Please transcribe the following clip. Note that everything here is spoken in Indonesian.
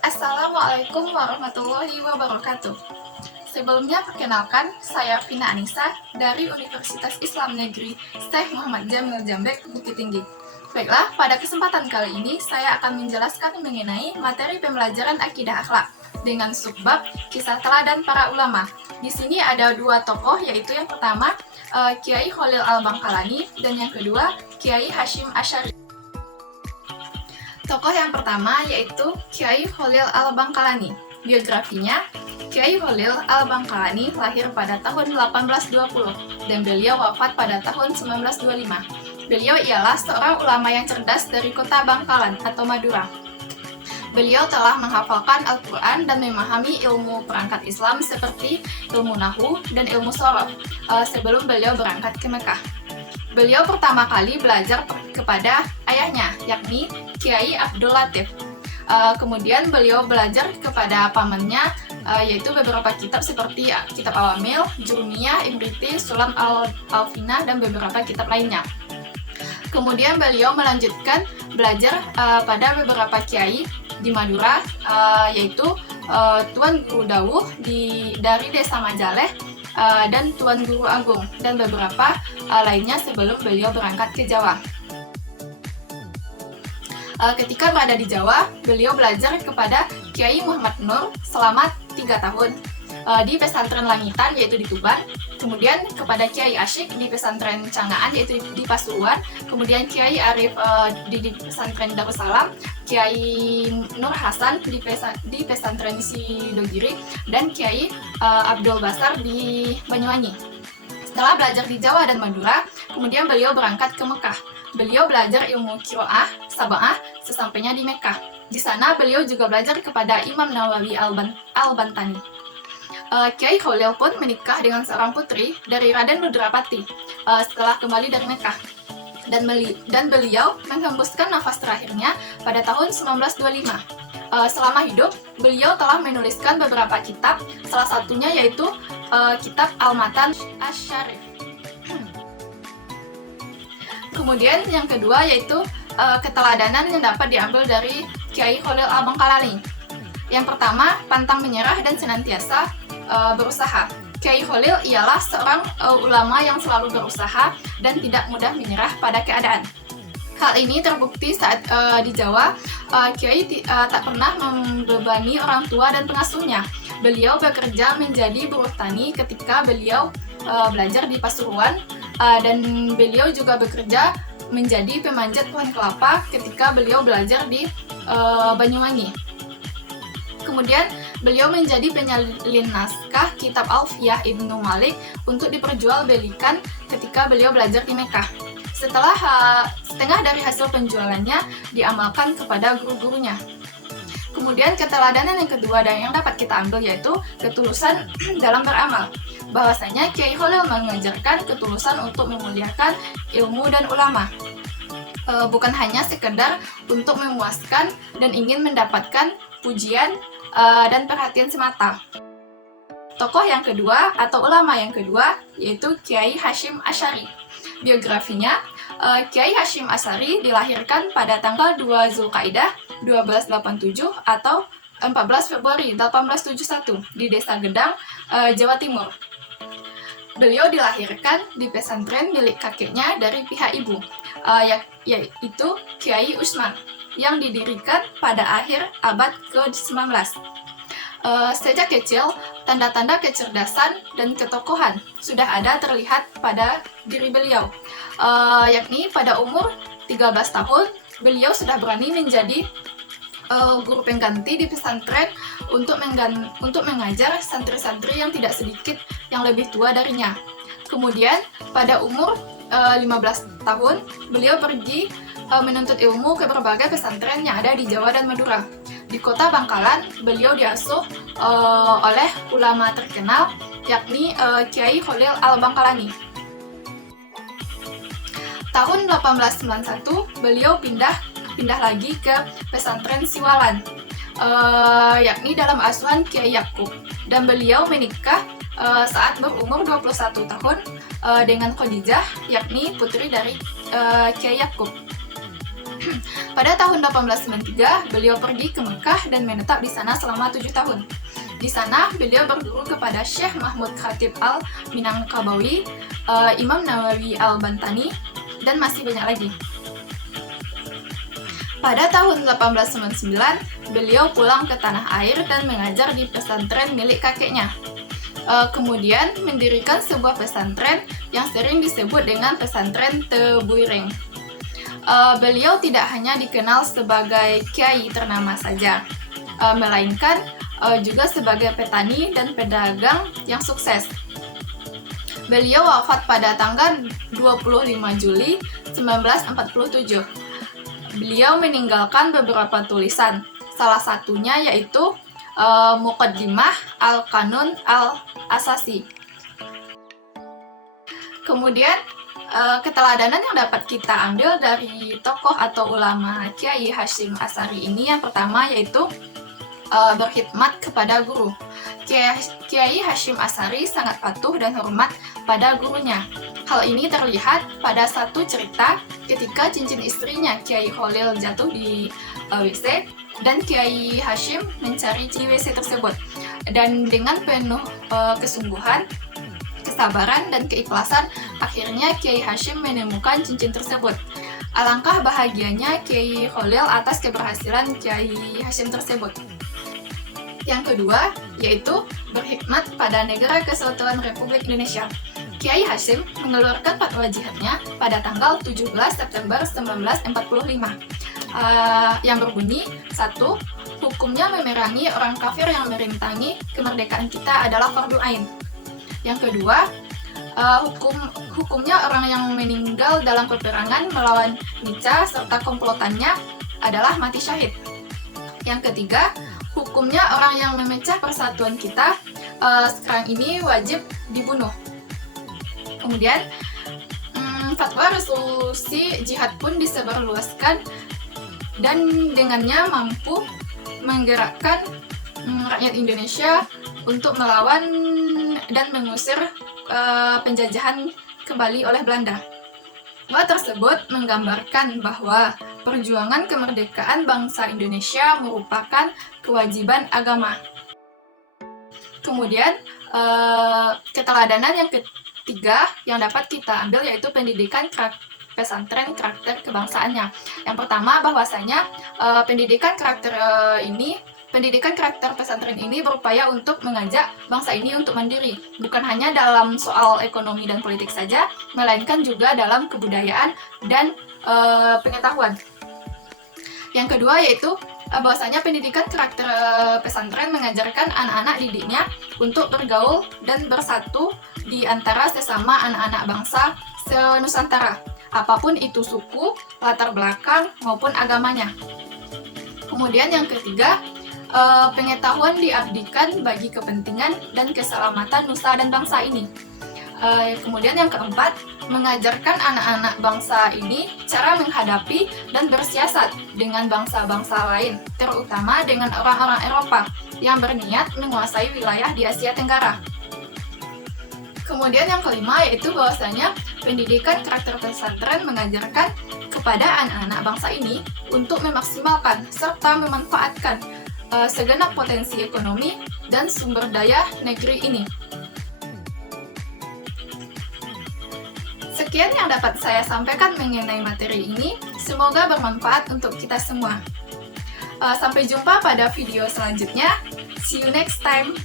Assalamualaikum warahmatullahi wabarakatuh. Sebelumnya perkenalkan, saya Vina Anissa dari Universitas Islam Negeri Syekh Muhammad Jamil Jambek, Bukit Tinggi. Baiklah, pada kesempatan kali ini saya akan menjelaskan mengenai materi pembelajaran akidah akhlak dengan subbab kisah teladan para ulama. Di sini ada dua tokoh, yaitu yang pertama Kiai Khalil Al-Bangkalani dan yang kedua Kiai Hashim Asy'ari. Tokoh yang pertama yaitu Kiai Khalil Al-Bangkalani. Biografinya, Kiai Khalil Al-Bangkalani lahir pada tahun 1820 dan beliau wafat pada tahun 1925. Beliau ialah seorang ulama yang cerdas dari kota Bangkalan atau Madura. Beliau telah menghafalkan Al-Quran dan memahami ilmu perangkat Islam seperti ilmu Nahu dan ilmu Shorof sebelum beliau berangkat ke Mekah. Beliau pertama kali belajar kepada ayahnya, yakni Kiai Abdul Latif. Kemudian beliau belajar kepada pamannya, yaitu beberapa kitab seperti kitab Awamil, Jurumiyah, Ibriti, Sulam Al-Alfina, dan beberapa kitab lainnya. Kemudian beliau melanjutkan belajar pada beberapa kiai di Madura, yaitu Tuan Guru Dawuh dari Desa Majaleh, dan Tuan Guru Agung, dan beberapa lainnya sebelum beliau berangkat ke Jawa. Ketika berada di Jawa, beliau belajar kepada Kiai Muhammad Nur selama 3 tahun di pesantren Langitan, yaitu di Tuban. Kemudian kepada Kiai Asyik di pesantren Cangaan, yaitu di Pasuruan. Kemudian Kiai Arif di pesantren Darussalam, Kiai Nur Hasan di pesantren Sidogiri, dan Kiai Abdul Basar di Banyuwangi. Setelah belajar di Jawa dan Madura, kemudian beliau berangkat ke Mekah. Beliau belajar ilmu Qiraah, Sab'ah sesampainya di Mekah. Di sana beliau juga belajar kepada Imam Nawawi Al-Bantani. Kiai Khalil pun menikah dengan seorang putri dari Raden Rudrapati setelah kembali dari Mekah. Dan beliau menghembuskan nafas terakhirnya pada tahun 1925. Selama hidup, beliau telah menuliskan beberapa kitab, salah satunya yaitu kitab Al-Matan Asy-Syarif. Kemudian yang kedua yaitu keteladanan yang dapat diambil dari Kiai Khalil Al-Bangkalani. Yang pertama, pantang menyerah dan senantiasa berusaha. Kiai Khalil ialah seorang ulama yang selalu berusaha dan tidak mudah menyerah pada keadaan. Hal ini terbukti saat di Jawa, Kiai tak pernah membebani orang tua dan pengasuhnya. Beliau bekerja menjadi buruh tani ketika beliau belajar di Pasuruan, dan beliau juga bekerja menjadi pemanjat pohon kelapa ketika beliau belajar di Banyuwangi. Kemudian beliau menjadi penyalin naskah kitab Alfiyah Ibnu Malik untuk diperjualbelikan ketika beliau belajar di Mekah. Setelah setengah dari hasil penjualannya diamalkan kepada guru-gurunya. Kemudian keteladanan yang kedua dan yang dapat kita ambil yaitu ketulusan dalam beramal. Bahwasanya Kiai Khalil mengajarkan ketulusan untuk memuliakan ilmu dan ulama. Bukan hanya sekedar untuk memuaskan dan ingin mendapatkan pujian dan perhatian semata. Tokoh yang kedua atau ulama yang kedua yaitu Kiai Hashim Asy'ari. Biografinya, Kiai Hashim Asy'ari dilahirkan pada tanggal 2 Zulkaidah 1287 atau 14 Februari 1871 di Desa Gedang, Jawa Timur. Beliau dilahirkan di pesantren milik kakeknya dari pihak ibu, yaitu Kiai Usman, yang didirikan pada akhir abad ke-19. Sejak kecil, tanda-tanda kecerdasan dan ketokohan sudah ada terlihat pada diri beliau, yakni pada umur 13 tahun, beliau sudah berani menjadi guru pengganti di pesantren untuk mengajar santri-santri yang tidak sedikit yang lebih tua darinya. Kemudian pada umur 15 tahun, beliau pergi menuntut ilmu ke berbagai pesantren yang ada di Jawa dan Madura. Di kota Bangkalan, beliau diasuh oleh ulama terkenal, yakni Kiai Khalil Al-Bangkalani. Tahun 1891, beliau pindah lagi ke pesantren Siwalan, yakni dalam asuhan Kiai Yakub, dan beliau menikah saat berumur 21 tahun dengan Khadijah, yakni putri dari Kiai Yakub. Pada tahun 1893, beliau pergi ke Mekah dan menetap di sana selama 7 tahun. Di sana, beliau berguru kepada Syekh Mahmud Khatib al-Minangkabawi, Imam Nawawi al-Bantani, dan masih banyak lagi. Pada tahun 1899, beliau pulang ke tanah air dan mengajar di pesantren milik kakeknya. Kemudian mendirikan sebuah pesantren yang sering disebut dengan pesantren Tebuireng. Beliau tidak hanya dikenal sebagai kiai ternama saja, melainkan juga sebagai petani dan pedagang yang sukses. Beliau wafat pada tanggal 25 Juli 1947. Beliau meninggalkan beberapa tulisan, salah satunya yaitu Muqaddimah Al-Qanun Al-Asasi. Kemudian keteladanan yang dapat kita ambil dari tokoh atau ulama Kiai Hasyim Asy'ari ini yang pertama yaitu berkhidmat kepada guru. Kiai Hasyim Asy'ari sangat patuh dan hormat pada gurunya. Hal ini terlihat pada satu cerita ketika cincin istrinya Kiai Khalil jatuh di WC dan Kiai Hasyim mencari di WC tersebut. Dan dengan penuh kesungguhan, kesabaran, dan keikhlasan, akhirnya Kiai Hasyim menemukan cincin tersebut. Alangkah bahagianya Kiai Khalil atas keberhasilan Kiai Hasyim tersebut. Yang kedua, yaitu berkhidmat pada Negara Kesatuan Republik Indonesia. Kiai Hasyim mengeluarkan fatwa jihadnya pada tanggal 17 September 1945 yang berbunyi, 1. Hukumnya memerangi orang kafir yang merintangi kemerdekaan kita adalah fardu ain. Yang kedua, hukumnya orang yang meninggal dalam peperangan melawan Nica serta komplotannya adalah mati syahid. Yang ketiga, hukumnya orang yang memecah persatuan kita sekarang ini wajib dibunuh. Kemudian, fatwa resolusi jihad pun disebarluaskan dan dengannya mampu menggerakkan rakyat Indonesia untuk melawan dan mengusir penjajahan kembali oleh Belanda. Fatwa tersebut menggambarkan bahwa perjuangan kemerdekaan bangsa Indonesia merupakan kewajiban agama. Kemudian, keteladanan yang ketiga yang dapat kita ambil yaitu pendidikan pesantren karakter kebangsaannya. Yang pertama, bahwasanya pendidikan karakter pesantren ini berupaya untuk mengajak bangsa ini untuk mandiri, bukan hanya dalam soal ekonomi dan politik saja, melainkan juga dalam kebudayaan dan pengetahuan. Yang kedua yaitu bahwasanya pendidikan karakter pesantren mengajarkan anak-anak didiknya untuk bergaul dan bersatu di antara sesama anak-anak bangsa se-Nusantara, apapun itu suku, latar belakang, maupun agamanya. Kemudian yang ketiga, pengetahuan diabdikan bagi kepentingan dan keselamatan nusa dan bangsa ini. Kemudian yang keempat, mengajarkan anak-anak bangsa ini cara menghadapi dan bersiasat dengan bangsa-bangsa lain, terutama dengan orang-orang Eropa yang berniat menguasai wilayah di Asia Tenggara. Kemudian yang kelima yaitu bahwasanya pendidikan karakter pesantren mengajarkan kepada anak-anak bangsa ini untuk memaksimalkan serta memanfaatkan segenap potensi ekonomi dan sumber daya negeri ini. Sekian yang dapat saya sampaikan mengenai materi ini, semoga bermanfaat untuk kita semua. Sampai jumpa pada video selanjutnya. See you next time.